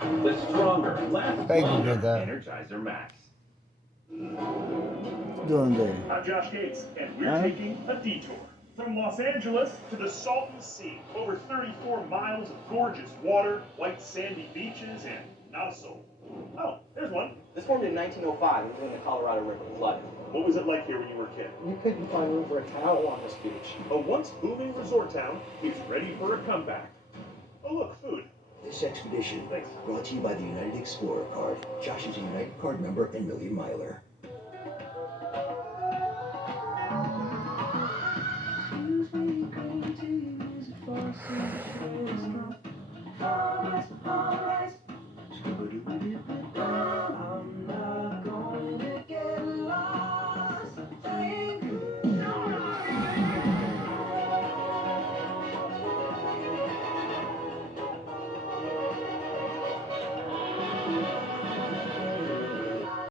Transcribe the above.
The stronger, lasts Thank you, longer Greta. Energizer Max. Doing there. I'm Josh Gates, and we're Huh? taking a detour. From Los Angeles to the Salton Sea, over 34 miles of gorgeous water, white sandy beaches, and not a soul. Oh, there's one. This formed in 1905 when the Colorado River flooded. What was it like here when you were a kid? You couldn't find room for a towel on this beach. A once booming resort town is ready for a comeback. Oh look, food. This expedition Thanks. brought to you by the United Explorer card. Josh is a United card member and Million Miler.